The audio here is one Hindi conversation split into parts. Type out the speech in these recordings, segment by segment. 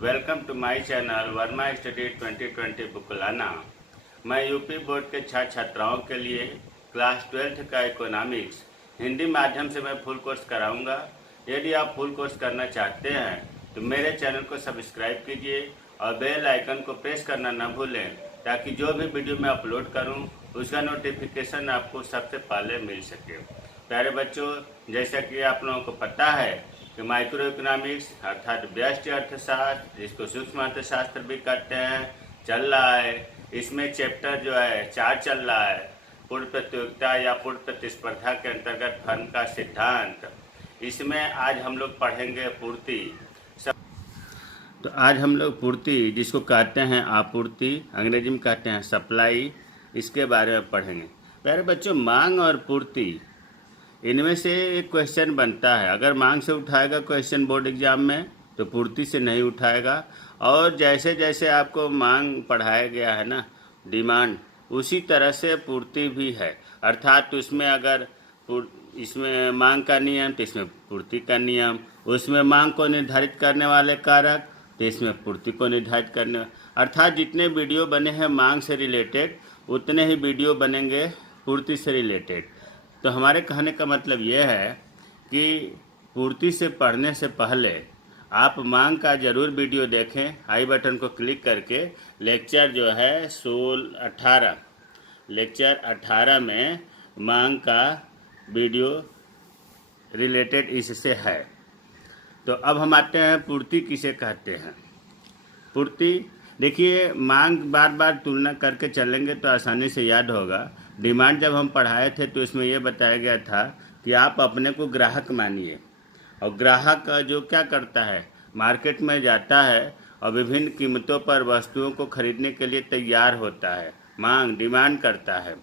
Welcome to my channel Verma study 2020 बुकलाना। मैं यूपी बोर्ड के छात्र छात्राओं के लिए क्लास 12th का इकोनॉमिक्स हिंदी माध्यम से मैं फुल कोर्स कराऊंगा। यदि आप फुल कोर्स करना चाहते हैं तो मेरे चैनल को सब्सक्राइब कीजिए और बेल आइकन को प्रेस करना न भूलें, ताकि जो भी वीडियो मैं अपलोड करूं उसका नोटिफिकेशन आपको सबसे पहले मिल सके। प्यारे बच्चों, जैसा कि आप लोगों को पता है कि माइक्रो इकोनॉमिक्स अर्थात व्यष्टि अर्थशास्त्र, जिसको सूक्ष्म अर्थशास्त्र भी कहते हैं, चल रहा है। इसमें चैप्टर जो है 4 चल रहा है, पूर्ण प्रतियोगिता या पूर्ण प्रतिस्पर्धा के अंतर्गत फर्म का सिद्धांत। इसमें आज हम लोग पढ़ेंगे पूर्ति। तो आज हम लोग पूर्ति, जिसको कहते हैं आपूर्ति, अंग्रेजी में कहते हैं सप्लाई, इसके बारे में पढ़ेंगे। प्यारे बच्चों, मांग और पूर्ति, इनमें से एक क्वेश्चन बनता है। अगर मांग से उठाएगा क्वेश्चन बोर्ड एग्जाम में तो पूर्ति से नहीं उठाएगा। और जैसे जैसे आपको मांग पढ़ाया गया है ना, डिमांड, उसी तरह से पूर्ति भी है। अर्थात उसमें अगर इसमें मांग का नियम तो इसमें पूर्ति का नियम, उसमें मांग को निर्धारित करने वाले कारक तो इसमें पूर्ति को निर्धारित करने। अर्थात जितने वीडियो बने हैं मांग से रिलेटेड, उतने ही वीडियो बनेंगे पूर्ति से रिलेटेड। तो हमारे कहने का मतलब यह है कि पूर्ति से पढ़ने से पहले आप मांग का ज़रूर वीडियो देखें। आई बटन को क्लिक करके लेक्चर जो है 18 लेक्चर 18 में मांग का वीडियो रिलेटेड इससे है। तो अब हम आते हैं पूर्ति किसे कहते हैं। पूर्ति, देखिए, मांग बार बार तुलना करके चलेंगे तो आसानी से याद होगा। डिमांड जब हम पढ़ाए थे तो इसमें यह बताया गया था कि आप अपने को ग्राहक मानिए, और ग्राहक जो क्या करता है, मार्केट में जाता है और विभिन्न कीमतों पर वस्तुओं को खरीदने के लिए तैयार होता है, मांग डिमांड करता है।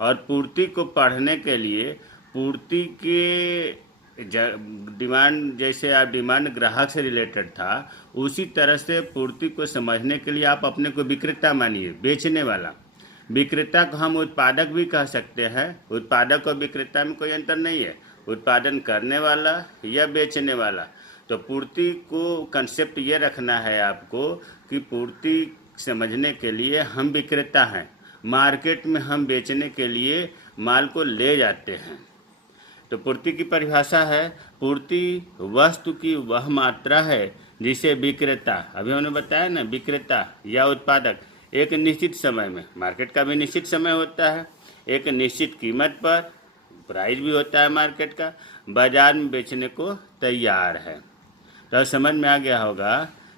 और पूर्ति को पढ़ने के लिए पूर्ति के डिमांड, जैसे आप डिमांड ग्राहक से रिलेटेड था, उसी तरह से पूर्ति को समझने के लिए आप अपने को विक्रेता मानिए, बेचने वाला। विक्रेता को हम उत्पादक भी कह सकते हैं। उत्पादक और विक्रेता में कोई अंतर नहीं है, उत्पादन करने वाला या बेचने वाला। तो पूर्ति को कंसेप्ट ये रखना है आपको कि पूर्ति समझने के लिए हम विक्रेता हैं, मार्केट में हम बेचने के लिए माल को ले जाते हैं। तो पूर्ति की परिभाषा है, पूर्ति वस्तु की वह मात्रा है जिसे विक्रेता, अभी हमने बताया ना, विक्रेता या उत्पादक एक निश्चित समय में, मार्केट का भी निश्चित समय होता है, एक निश्चित कीमत पर, प्राइस भी होता है मार्केट का, बाजार में बेचने को तैयार है। तो समझ में आ गया होगा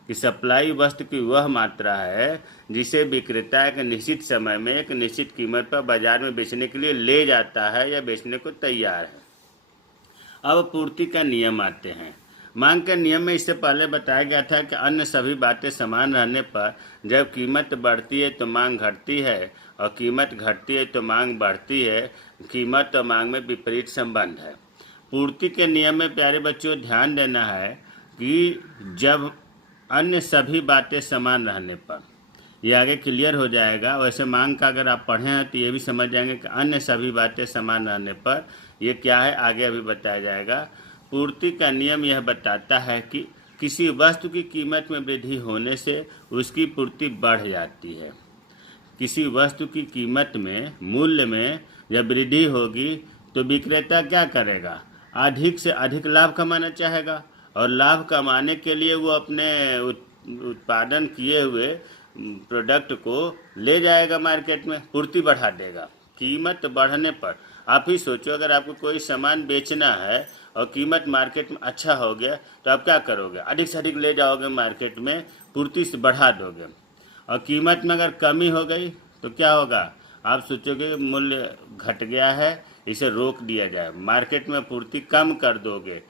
कि सप्लाई वस्तु की वह मात्रा है जिसे विक्रेता एक निश्चित समय में एक निश्चित कीमत पर बाजार में बेचने के लिए ले जाता है या बेचने को तैयार है। अब पूर्ति का नियम आते हैं। मांग के नियम में इससे पहले बताया गया था कि अन्य सभी बातें समान रहने पर जब कीमत बढ़ती है तो मांग घटती है, और कीमत घटती है तो मांग बढ़ती है। कीमत और मांग में विपरीत संबंध है। पूर्ति के नियम में प्यारे बच्चों ध्यान देना है कि जब अन्य सभी बातें समान रहने पर, ये आगे क्लियर हो जाएगा। वैसे मांग का अगर आप पढ़े हैं तो ये भी समझ जाएंगे कि अन्य सभी बातें समान रहने पर ये क्या है, आगे अभी बताया जाएगा। पूर्ति का नियम यह बताता है कि किसी वस्तु की कीमत में वृद्धि होने से उसकी पूर्ति बढ़ जाती है। किसी वस्तु की कीमत में, मूल्य में जब वृद्धि होगी तो विक्रेता क्या करेगा, अधिक से अधिक लाभ कमाना चाहेगा, और लाभ कमाने के लिए वो अपने उत्पादन किए हुए प्रोडक्ट को ले जाएगा मार्केट में, पूर्ति बढ़ा देगा। कीमत बढ़ने पर आप ही सोचो, अगर आपको कोई सामान बेचना है और कीमत मार्केट में अच्छा हो गया तो आप क्या करोगे, अधिक से अधिक ले जाओगे मार्केट में, पूर्ति से बढ़ा दोगे। और कीमत में अगर कमी हो गई तो क्या होगा, आप सोचोगे मूल्य घट गया है, इसे रोक दिया जाए, मार्केट में पूर्ति कम कर दोगे।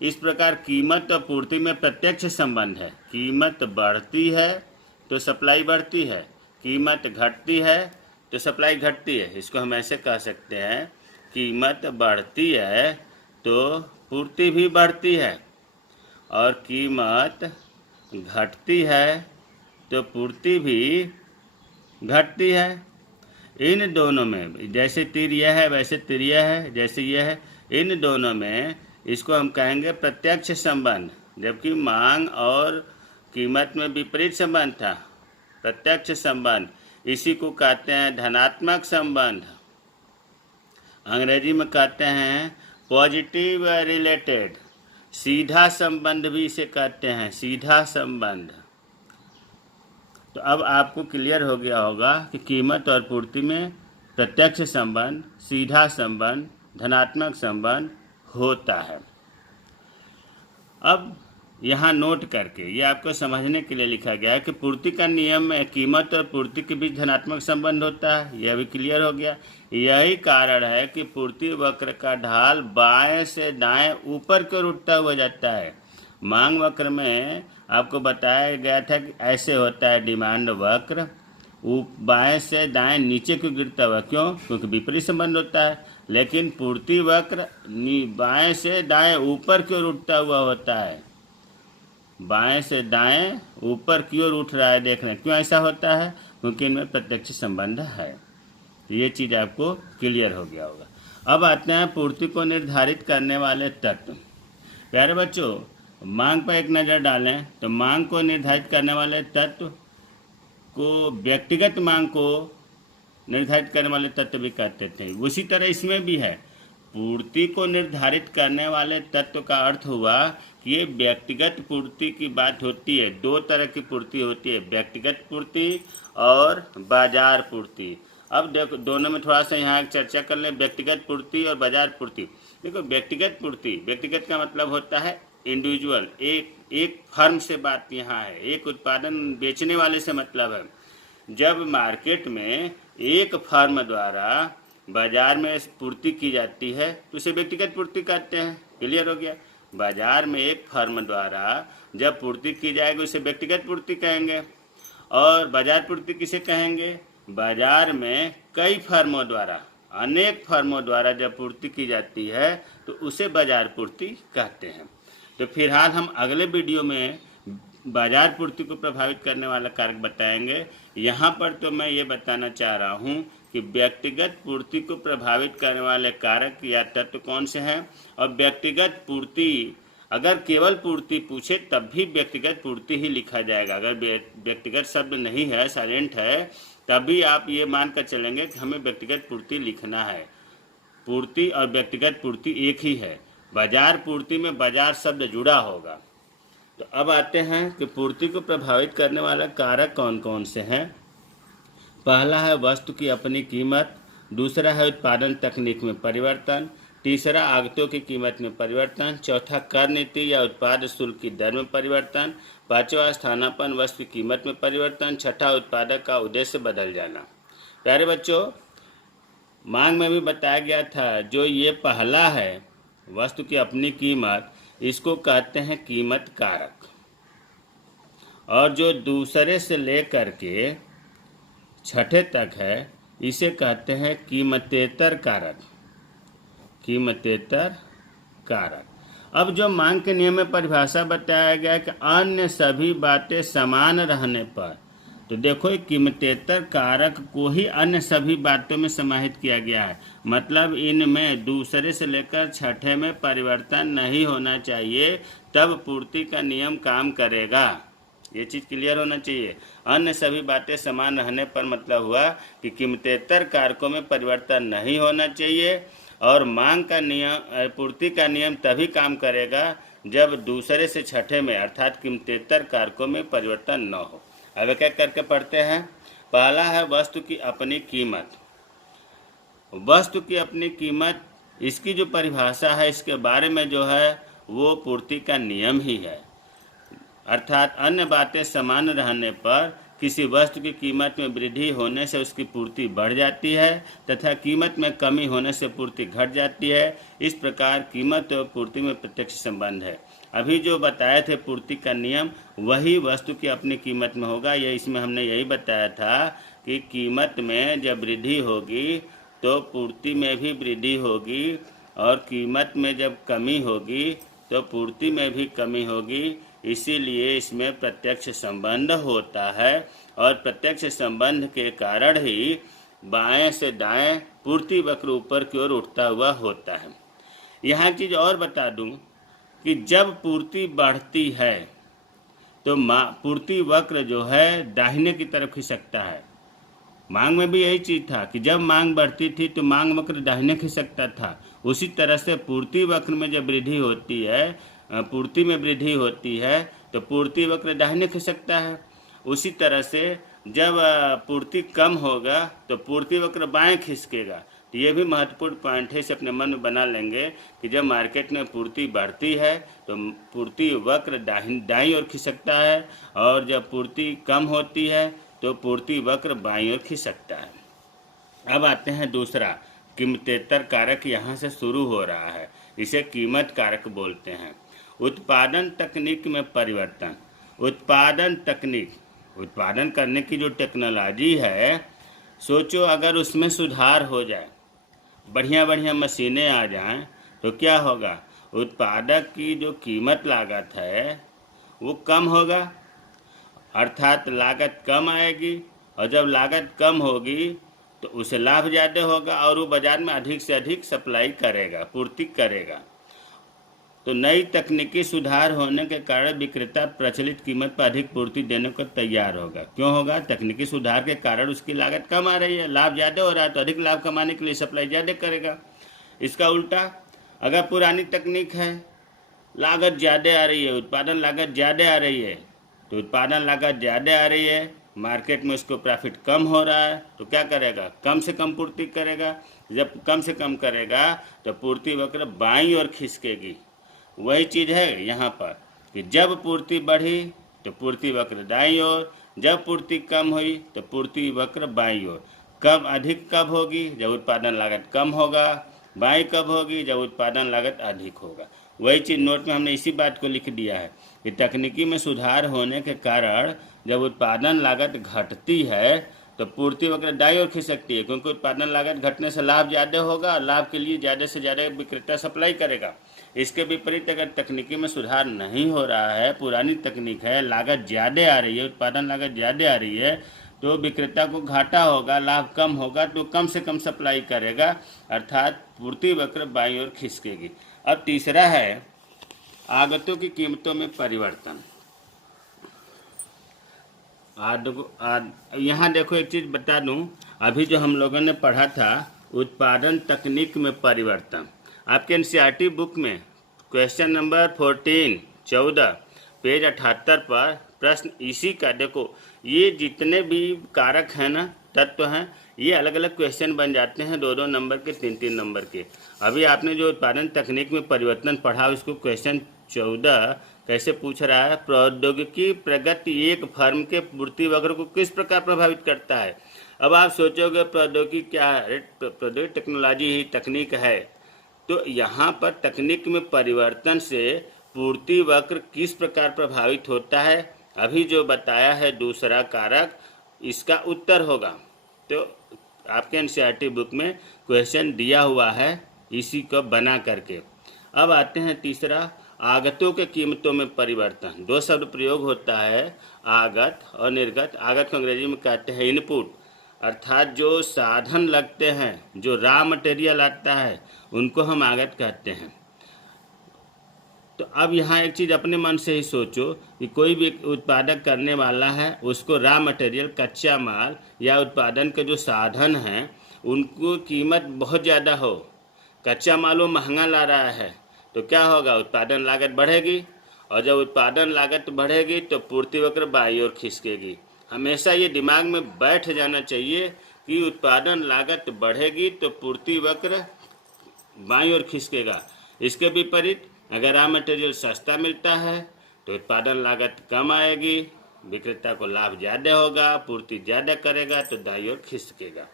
इस प्रकार कीमत और पूर्ति में प्रत्यक्ष संबंध है। कीमत बढ़ती है तो सप्लाई बढ़ती है, कीमत घटती है तो सप्लाई घटती है। इसको हम ऐसे कह सकते हैं, कीमत बढ़ती है तो पूर्ति भी बढ़ती है, और कीमत घटती है तो पूर्ति भी घटती है। इन दोनों में, जैसे तीर यह है वैसे तीर यह है, जैसे यह है, इन दोनों में इसको हम कहेंगे प्रत्यक्ष संबंध। जबकि मांग और कीमत में विपरीत संबंध था, प्रत्यक्ष संबंध, इसी को कहते हैं धनात्मक संबंध। अंग्रेजी में कहते हैं पॉजिटिव रिलेटेड, सीधा संबंध भी इसे कहते हैं, सीधा संबंध। तो अब आपको क्लियर हो गया होगा कि कीमत और पूर्ति में प्रत्यक्ष संबंध, सीधा संबंध, धनात्मक संबंध होता है। अब यहाँ नोट करके ये आपको समझने के लिए लिखा गया है कि पूर्ति का नियम में कीमत और पूर्ति के बीच धनात्मक संबंध होता है, यह भी क्लियर हो गया। यही कारण है कि पूर्ति वक्र का ढाल बाएं से दाएं ऊपर की ओर उठता हुआ जाता है। मांग वक्र में आपको बताया गया था कि ऐसे होता है डिमांड वक्र, बाएं से दाएं नीचे क्यों गिरता हुआ, क्यों? क्योंकि विपरीत संबंध होता है। लेकिन पूर्ति वक्र बाएं से दाएं ऊपर की ओर उठता हुआ होता है, बाएं से दाएं ऊपर की ओर उठ रहा है। देख रहे हैं क्यों ऐसा होता है? क्योंकि इनमें प्रत्यक्ष संबंध है। ये चीज़ आपको क्लियर हो गया होगा। अब आते हैं पूर्ति को निर्धारित करने वाले तत्व। प्यारे बच्चों, मांग पर एक नज़र डालें तो मांग को निर्धारित करने वाले तत्व को व्यक्तिगत मांग को निर्धारित करने वाले तत्व भी कहते थे। उसी तरह इसमें भी है। पूर्ति को निर्धारित करने वाले तत्व का अर्थ हुआ कि ये व्यक्तिगत पूर्ति की बात होती है। दो तरह की पूर्ति होती है, व्यक्तिगत पूर्ति और बाजार पूर्ति। अब देखो दोनों में थोड़ा सा यहाँ चर्चा कर लें, व्यक्तिगत पूर्ति और बाजार पूर्ति। देखो व्यक्तिगत पूर्ति, व्यक्तिगत का मतलब होता है इंडिविजुअल, एक फर्म से बात यहाँ है, एक उत्पादन बेचने वाले से मतलब है। जब मार्केट में एक फर्म द्वारा बाजार में पूर्ति की जाती है तो उसे व्यक्तिगत पूर्ति कहते हैं। क्लियर हो गया? बाजार में एक फर्म द्वारा जब पूर्ति की जाएगी उसे व्यक्तिगत पूर्ति कहेंगे। और बाजार पूर्ति किसे कहेंगे? बाजार में कई फर्मों द्वारा, अनेक फर्मों द्वारा जब पूर्ति की जाती है तो उसे बाजार पूर्ति कहते हैं। तो फिलहाल हम अगले वीडियो में बाजार पूर्ति को प्रभावित करने वाला कारक बताएंगे। यहाँ पर तो मैं ये बताना चाह रहा हूँ कि व्यक्तिगत पूर्ति को प्रभावित करने वाले कारक या तत्व कौन से हैं, और व्यक्तिगत पूर्ति, अगर केवल पूर्ति पूछे तब भी व्यक्तिगत पूर्ति ही लिखा जाएगा। अगर व्यक्तिगत शब्द नहीं है, साइलेंट है, तभी आप ये मानकर चलेंगे कि हमें व्यक्तिगत पूर्ति लिखना है। पूर्ति और व्यक्तिगत पूर्ति एक ही है। बाजार पूर्ति में बाजार शब्द जुड़ा होगा। तो अब आते हैं कि पूर्ति को प्रभावित करने वाला कारक कौन कौन से हैं। पहला है वस्तु की अपनी कीमत, दूसरा है उत्पादन तकनीक में परिवर्तन, तीसरा आगतों की कीमत में परिवर्तन, चौथा कर नीति या उत्पाद शुल्क की दर में परिवर्तन, पांचवा स्थानापन्न वस्तु की कीमत में परिवर्तन, छठा उत्पादक का उद्देश्य बदल जाना। प्यारे बच्चों, मांग में भी बताया गया था जो ये पहला है वस्तु की अपनी कीमत, इसको कहते हैं कीमत कारक। और जो दूसरे से लेकर के छठे तक है इसे कहते हैं कीमतेतर कारक, कीमतेतर कारक। अब जो मांग के नियम में परिभाषा बताया गया है कि अन्य सभी बातें समान रहने पर, तो देखो कीमतेतर कारक को ही अन्य सभी बातों में समाहित किया गया है। मतलब इनमें दूसरे से लेकर छठे में परिवर्तन नहीं होना चाहिए, तब पूर्ति का नियम काम करेगा। ये चीज़ क्लियर होना चाहिए। अन्य सभी बातें समान रहने पर मतलब हुआ कि कीमतेतर कारकों में परिवर्तन नहीं होना चाहिए, और मांग का नियम, पूर्ति का नियम तभी काम करेगा जब दूसरे से छठे में अर्थात कीमतेतर कारकों में परिवर्तन न हो। अब एक एक करके पढ़ते हैं। पहला है वस्तु की अपनी कीमत। वस्तु की अपनी कीमत, इसकी जो परिभाषा है इसके बारे में जो है वो पूर्ति का नियम ही है। अर्थात अन्य बातें समान रहने पर किसी वस्तु की कीमत में वृद्धि होने से उसकी पूर्ति बढ़ जाती है तथा कीमत में कमी होने से पूर्ति घट जाती है। इस प्रकार कीमत और पूर्ति में प्रत्यक्ष संबंध है। अभी जो बताए थे पूर्ति का नियम, वही वस्तु की अपनी कीमत में होगा। ये इसमें हमने यही बताया था कि कीमत में जब वृद्धि होगी तो पूर्ति में भी वृद्धि होगी, और कीमत में जब कमी होगी तो पूर्ति में भी कमी होगी। इसीलिए इसमें प्रत्यक्ष संबंध होता है, और प्रत्यक्ष संबंध के कारण ही बाएं से दाएं पूर्ति वक्र ऊपर की ओर उठता हुआ होता है। यहाँ चीज़ और बता दूं कि जब पूर्ति बढ़ती है तो पूर्ति वक्र जो है दाहिने की तरफ खिसकता है। मांग में भी यही चीज़ था कि जब मांग बढ़ती थी तो मांग वक्र दाहिने खिसकता था। उसी तरह से पूर्ति वक्र में जब वृद्धि होती है, पूर्ति में वृद्धि होती है तो पूर्ति वक्र दाहिने खिसकता है। उसी तरह से जब पूर्ति कम होगा तो पूर्ति वक्र बाएं खिसकेगा। तो ये भी महत्वपूर्ण पॉइंट है, इसे अपने मन में बना लेंगे कि जब मार्केट में पूर्ति बढ़ती है तो पूर्ति वक्र दाईं ओर खिसकता है, और जब पूर्ति कम होती है तो पूर्ति वक्र बाईं ओर खिसकता है। अब आते हैं दूसरा, कीमतेतर कारक यहाँ से शुरू हो रहा है, इसे कीमत कारक बोलते हैं। उत्पादन तकनीक में परिवर्तन। उत्पादन तकनीक, उत्पादन करने की जो टेक्नोलॉजी है, सोचो अगर उसमें सुधार हो जाए, बढ़िया बढ़िया मशीनें आ जाएं, तो क्या होगा? उत्पादक की जो कीमत लागत है वो कम होगा, अर्थात लागत कम आएगी, और जब लागत कम होगी तो उसे लाभ ज़्यादा होगा और वो बाज़ार में अधिक से अधिक सप्लाई करेगा, पूर्ति करेगा। तो नई तकनीकी सुधार होने के कारण विक्रेता प्रचलित कीमत पर अधिक पूर्ति देने को तैयार होगा। क्यों होगा? तकनीकी सुधार के कारण उसकी लागत कम आ रही है, लाभ ज़्यादा हो रहा है, तो अधिक लाभ कमाने के लिए सप्लाई ज़्यादा करेगा। इसका उल्टा, अगर पुरानी तकनीक है, लागत ज़्यादा आ रही है, उत्पादन लागत ज़्यादा आ रही है, तो उत्पादन लागत ज़्यादा आ रही है, मार्केट में उसको प्रॉफिट कम हो रहा है, तो क्या करेगा? कम से कम पूर्ति करेगा। जब कम से कम करेगा तो पूर्ति वक्र बाईं ओर खिसकेगी। वही चीज़ है यहाँ पर कि जब पूर्ति बढ़ी तो पूर्ति वक्र दाईं ओर, जब पूर्ति कम हुई तो पूर्ति वक्र बाईं ओर। कब अधिक कब होगी? जब उत्पादन लागत कम होगा। बाईं कब होगी? जब उत्पादन लागत अधिक होगा। वही चीज़ नोट में हमने इसी बात को लिख दिया है कि तकनीकी में सुधार होने के कारण जब उत्पादन लागत घटती है तो पूर्ति वक्र दाईं ओर खिसकती है, क्योंकि उत्पादन लागत घटने से लाभ ज़्यादा होगा, लाभ के लिए ज़्यादा से ज़्यादा विक्रेता सप्लाई करेगा। इसके विपरीत अगर तकनीकी में सुधार नहीं हो रहा है, पुरानी तकनीक है, लागत ज़्यादा आ रही है, उत्पादन लागत ज़्यादा आ रही है, तो विक्रेता को घाटा होगा, लाभ कम होगा, तो कम से कम सप्लाई करेगा, अर्थात पूर्ति वक्र बाईं ओर खिसकेगी। अब तीसरा है आगतों की कीमतों में परिवर्तन। यहाँ देखो एक चीज़ बता दूँ, अभी जो हम लोगों ने पढ़ा था उत्पादन तकनीक में परिवर्तन, आपके एनसीईआरटी बुक में क्वेश्चन नंबर 14 पेज 78 पर प्रश्न इसी का, देखो ये जितने भी कारक हैं ना, तत्व हैं, ये अलग अलग क्वेश्चन बन जाते हैं 2-2 नंबर के, 3-3 नंबर के। अभी आपने जो उत्पादन तकनीक में परिवर्तन पढ़ा, उसको क्वेश्चन 14 कैसे पूछ रहा है? प्रौद्योगिकी प्रगति एक फर्म के पूर्ति वक्र को किस प्रकार प्रभावित करता है। अब आप सोचोगे प्रौद्योगिकी क्या है? प्रौद्योगिकी टेक्नोलॉजी ही तकनीक है, तो यहाँ पर तकनीक में परिवर्तन से पूर्ति वक्र किस प्रकार प्रभावित होता है, अभी जो बताया है दूसरा कारक, इसका उत्तर होगा। तो आपके एनसीईआरटी बुक में क्वेश्चन दिया हुआ है इसी को बना करके। अब आते हैं तीसरा, आगतों के कीमतों में परिवर्तन। 2 शब्द प्रयोग होता है, आगत और निर्गत। आगत को अंग्रेजी में कहते हैं इनपुट, अर्थात जो साधन लगते हैं, जो रॉ मटेरियल आता है, उनको हम आगत कहते हैं। तो अब यहाँ एक चीज़ अपने मन से ही सोचो कि कोई भी उत्पादक करने वाला है, उसको रॉ मटेरियल, कच्चा माल या उत्पादन के जो साधन हैं, उनको कीमत बहुत ज़्यादा हो, कच्चा माल वो महंगा ला रहा है, तो क्या होगा? उत्पादन लागत बढ़ेगी, और जब उत्पादन लागत बढ़ेगी तो पूर्ति वक्र बाईं ओर खिसकेगी। हमेशा ये दिमाग में बैठ जाना चाहिए कि उत्पादन लागत बढ़ेगी तो पूर्ति वक्र बाईं ओर खिसकेगा। इसके विपरीत अगर रॉ मटेरियल सस्ता मिलता है तो उत्पादन लागत कम आएगी, विक्रेता को लाभ ज़्यादा होगा, पूर्ति ज़्यादा करेगा, तो दाईं ओर खिसकेगा।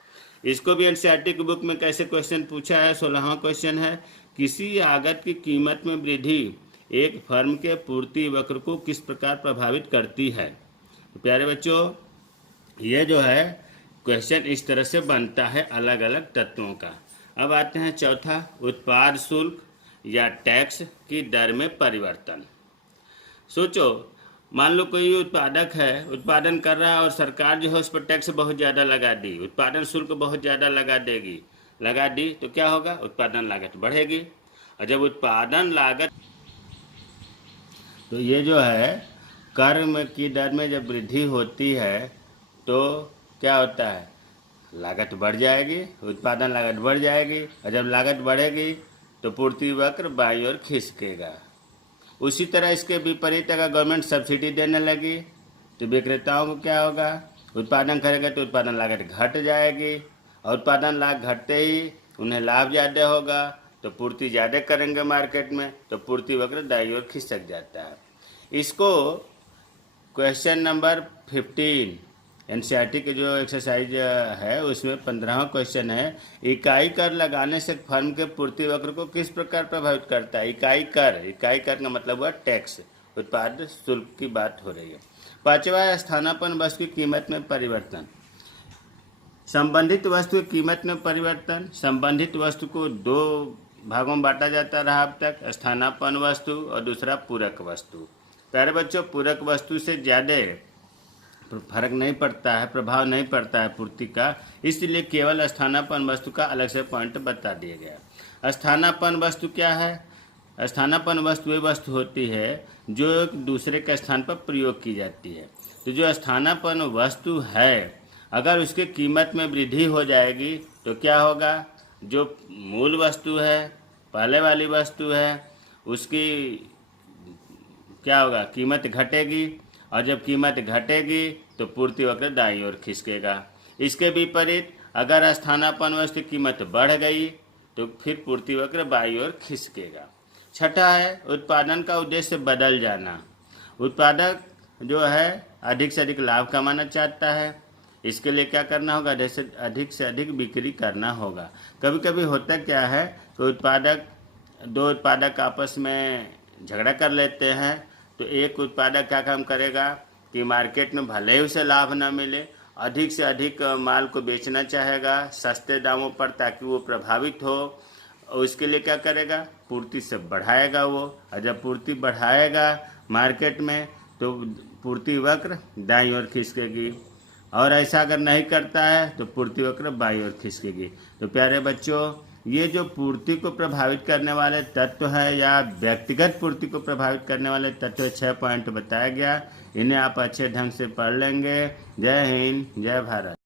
इसको भी एनसीईआरटी की बुक में कैसे क्वेश्चन पूछा है? 16वां क्वेश्चन है, किसी आगत की कीमत में वृद्धि एक फर्म के पूर्ति वक्र को किस प्रकार प्रभावित करती है। तो प्यारे बच्चों, ये जो है क्वेश्चन इस तरह से बनता है अलग अलग तत्वों का। अब आते हैं चौथा, उत्पाद शुल्क या टैक्स की दर में परिवर्तन। सोचो, मान लो कोई उत्पादक है, उत्पादन कर रहा है और सरकार जो है उस पर टैक्स बहुत ज़्यादा लगा दी, उत्पादन शुल्क बहुत ज़्यादा लगा दी, तो क्या होगा? उत्पादन लागत बढ़ेगी, और जब उत्पादन लागत, तो ये जो है कर में की दर में जब वृद्धि होती है तो क्या होता है, लागत बढ़ जाएगी, उत्पादन लागत बढ़ जाएगी, और जब लागत बढ़ेगी तो पूर्ति वक्र बाईं ओर खिसकेगा। उसी तरह इसके विपरीत अगर गवर्नमेंट सब्सिडी देने लगी तो विक्रेताओं को क्या होगा, उत्पादन करेगा तो उत्पादन लागत घट जाएगी, और उत्पादन लागत घटते ही उन्हें लाभ ज़्यादा होगा तो पूर्ति ज़्यादा करेंगे मार्केट में, तो पूर्ति वक्र दाईं ओर खिसक जाता है। इसको क्वेश्चन नंबर 15 एनसीईआरटी के जो एक्सरसाइज है उसमें 15वां क्वेश्चन है, इकाई कर लगाने से फर्म के पूर्ति वक्र को किस प्रकार प्रभावित करता है। इकाई कर का मतलब हुआ टैक्स, उत्पाद शुल्क की बात हो रही है। 5वां स्थानापन्न वस्तु की कीमत में परिवर्तन। संबंधित वस्तु की कीमत में परिवर्तन। संबंधित वस्तु को 2 भागों में बांटा जाता रहा अब तक, स्थानापन्न वस्तु और दूसरा पूरक वस्तु। प्यारे बच्चों, पूरक वस्तु से ज़्यादा फर्क नहीं पड़ता है, प्रभाव नहीं पड़ता है पूर्ति का, इसलिए केवल स्थानापन्न वस्तु का अलग से पॉइंट बता दिया गया। स्थानापन्न वस्तु क्या है? स्थानापन्न वस्तु वे वस्तु होती है जो एक दूसरे के स्थान पर प्रयोग की जाती है। तो जो स्थानापन्न वस्तु है अगर उसकी कीमत में वृद्धि हो जाएगी तो क्या होगा, जो मूल वस्तु है, पहले वाली वस्तु है, उसकी क्या होगा, कीमत घटेगी, और जब कीमत घटेगी तो पूर्ति वक्र दाईं ओर खिसकेगा। इसके विपरीत अगर स्थानापन्न वस्तु की कीमत बढ़ गई तो फिर पूर्ति वक्र बाईं ओर खिसकेगा। छठा है उत्पादन का उद्देश्य बदल जाना। उत्पादक जो है अधिक से अधिक लाभ कमाना चाहता है, इसके लिए क्या करना होगा, अधिक से अधिक बिक्री करना होगा। कभी कभी होता क्या है कि दो उत्पादक आपस में झगड़ा कर लेते हैं, तो एक उत्पादक क्या काम करेगा कि मार्केट में भले ही उसे लाभ न मिले, अधिक से अधिक माल को बेचना चाहेगा सस्ते दामों पर ताकि वो प्रभावित हो, और उसके लिए क्या करेगा, पूर्ति से बढ़ाएगा वो, और जब पूर्ति बढ़ाएगा मार्केट में तो पूर्ति वक्र दाईं ओर खिसकेगी, और ऐसा अगर नहीं करता है तो पूर्ति वक्र बाईं ओर खिसकेगी। तो प्यारे बच्चों, ये जो पूर्ति को प्रभावित करने वाले तत्व है या व्यक्तिगत पूर्ति को प्रभावित करने वाले तत्व 6 पॉइंट बताया गया, इन्हें आप अच्छे ढंग से पढ़ लेंगे। जय हिंद, जय भारत।